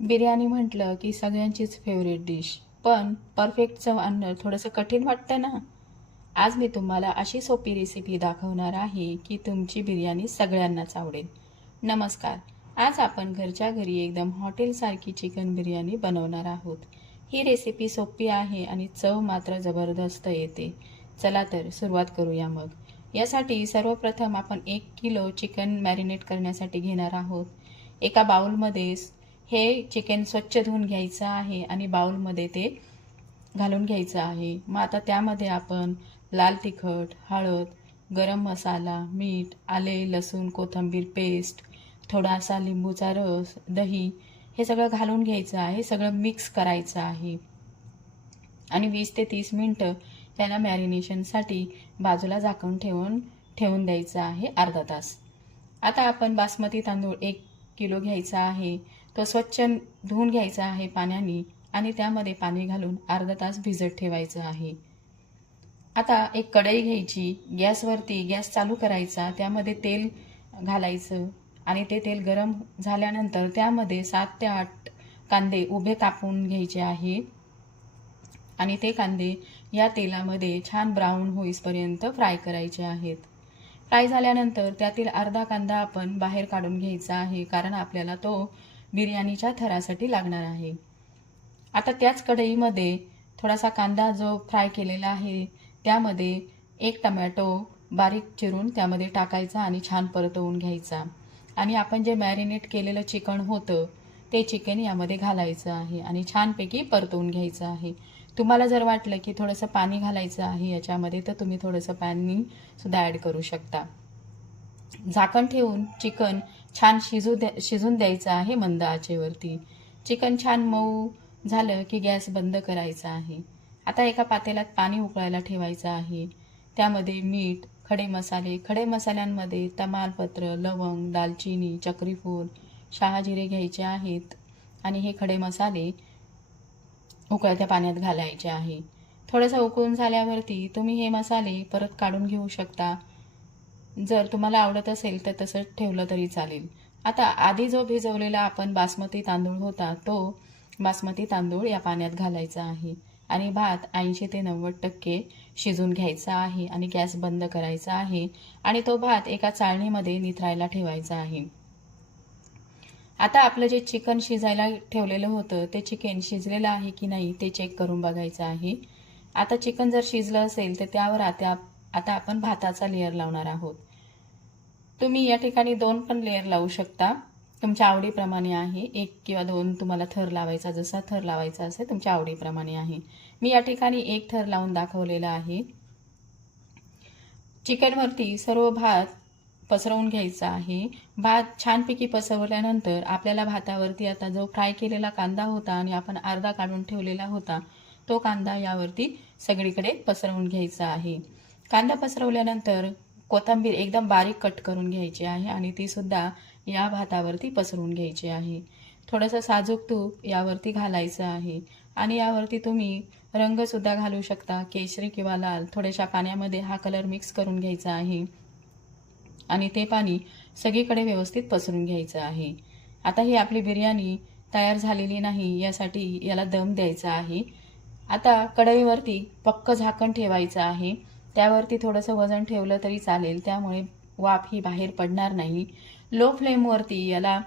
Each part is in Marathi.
बिर्याणी म्हटलं की सगळ्यांचीच फेवरेट डिश, पण परफेक्ट चव आणणं थोडंसं कठीण वाटतं ना. आज मी तुम्हाला अशी सोपी रेसिपी दाखवणार आहे की तुमची बिर्याणी सगळ्यांनाच आवडेल. नमस्कार. आज आपण घरच्या घरी एकदम हॉटेलसारखी चिकन बिर्याणी बनवणार आहोत. ही रेसिपी सोपी आहे आणि चव मात्र जबरदस्त येते. चला तर सुरुवात करूया मग. यासाठी सर्वप्रथम आपण 1 किलो चिकन मॅरिनेट करण्यासाठी घेणार आहोत. एका बाउलमध्ये हे चिकन स्वच्छ धुवून घ्यायचं आहे आणि बाउलमध्ये ते घालून घ्यायचं आहे. मग आता त्यामध्ये आपण लाल तिखट, हळद, गरम मसाला, मीठ, आले लसूण कोथिंबीर पेस्ट, थोडासा लिंबूचा रस, दही हे सगळं घालून घ्यायचं आहे. सगळं मिक्स करायचं आहे आणि 20 ते 30 मिनटं त्याला मॅरिनेशनसाठी बाजूला झाकून ठेवून द्यायचं आहे, अर्धा तास. आता आपण बासमती तांदूळ 1 किलो घ्यायचा आहे. तो स्वच्छ धुवून घ्यायचा आहे पाण्याने आणि त्यामध्ये पाणी घालून अर्धा तास भिजत ठेवायचं आहे. आता एक कढई घ्यायची, गॅस चालू करायचा, त्यामध्ये तेल घालायचं आणि ते तेल गरम झाल्यानंतर त्यामध्ये 7 ते 8 कांदे उभे कापून घ्यायचे आहे आणि ते कांदे या तेलामध्ये छान ब्राऊन होईपर्यंत फ्राय करायचे आहेत. फ्राय झाल्यानंतर त्यातील अर्धा कांदा आपण बाहेर काढून घ्यायचा आहे, कारण आपल्याला तो बिर्याणीच्या थरासाठी लागणार आहे. आता त्याच कढईमध्ये थोडासा कांदा जो फ्राय केलेला आहे त्यामध्ये 1 टमॅटो बारीक चिरून त्यामध्ये टाकायचा आणि छान परतवून घ्यायचा आणि आपण जे मॅरिनेट केलेलं चिकन होतं ते चिकन यामध्ये घालायचं आहे आणि छानपैकी परतवून घ्यायचं आहे. तुम्हाला जर वाटलं की थोडंसं पाणी घालायचं आहे याच्यामध्ये तर तुम्ही थोडंसं पाणी सुद्धा ॲड करू शकता. झाकण ठेवून चिकन छान शिजून द्यायचं आहे मंद आचेवरती. चिकन छान मऊ झालं की गॅस बंद करायचा आहे. आता एका पातेल्यात पाणी उकळायला ठेवायचं आहे. त्यामध्ये मीठ, खडे मसाल्यांमध्ये तमालपत्र, लवंग, दालचिनी, चक्रीफूल, शहाजिरे घ्यायचे आहेत आणि हे खडे मसाले उकळत्या पाण्यात घालायचे आहे. थोडंसं उकळून झाल्यावरती तुम्ही हे मसाले परत काढून घेऊ शकता. जर तुम्हाला आवडत असेल तर तसं ठेवलं तरी चालेल. आता आधी जो भिजवलेला आपण बासमती तांदूळ होता तो बासमती तांदूळ या पाण्यात घालायचा आहे आणि भात 80 ते 90% शिजून घ्यायचा आहे आणि गॅस बंद करायचा आहे आणि तो भात एका चाळणीमध्ये निथरायला ठेवायचा आहे. आता आपलं जे चिकन शिजायला ठेवलेलं होतं ते चिकन शिजलेलं आहे की नाही ते चेक करून बघायचं आहे. आता चिकन जर शिजलं असेल तर त्यावर आता आपण भाताचा लेयर लावणार आहोत. तुम्ही या ठिकाणी 2 पण लेयर लावू शकता, तुमच्या आवडीप्रमाणे आहे. 1 किंवा 2 तुम्हाला थर लावायचा, जसा थर लावायचा असेल तुमच्या आवडीप्रमाणे आहे. मी या ठिकाणी 1 थर लावून दाखवलेला आहे. चिकनवरती सर्व भात पसरवून घ्यायचा आहे. भात छानपैकी पसरवल्यानंतर आपल्याला भातावरती आता जो फ्राय केलेला कांदा होता आणि आपण अर्धा काढून ठेवलेला होता तो कांदा यावरती सगळीकडे पसरवून घ्यायचा आहे. कांदा पसरवल्यानंतर कोथिंबीर एकदम बारीक कट करून घ्यायची आहे आणि ती सुद्धा या भातावरती पसरवून घ्यायची आहे. थोडंसं साजूक तूप यावरती घालायचं आहे आणि यावरती तुम्ही रंगसुद्धा घालू शकता, केशरी किंवा लाल. थोड्याशा पाण्यामध्ये हा कलर मिक्स करून घ्यायचा आहे आणि ते पाणी सगळीकडे व्यवस्थित पसरून घ्यायचं आहे. आता ही आपली बिर्याणी तयार झालेली नाही, यासाठी याला दम द्यायचा आहे. आता कढईवरती पक्क झाकण ठेवायचं आहे. त्यावरती थोडंसं वजन ठेवलं तरी चालेल, त्यामुळे वाफ ही बाहेर पडणार नाही. लो फ्लेमवरती याला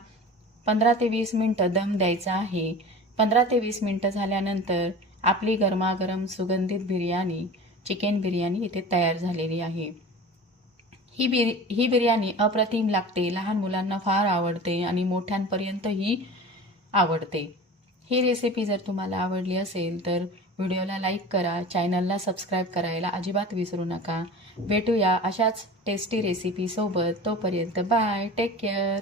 15 ते 20 मिनटं दम द्यायचा आहे. 15 ते 20 मिनटं झाल्यानंतर आपली गरमागरम सुगंधित बिर्याणी, चिकन बिर्याणी इथे तयार झालेली आहे. ही बिर्याणी अप्रतिम लागते, लहान मुलांना फार आवडते आणि मोठ्यांपर्यंतही आवडते. ही रेसिपी जर तुम्हाला आवडली असेल तर व्हिडिओला लाईक करा, चॅनलला सबस्क्राईब करायला अजिबात विसरू नका. भेटूया अशाच टेस्टी रेसिपीसोबत. तोपर्यंत बाय, टेक केअर.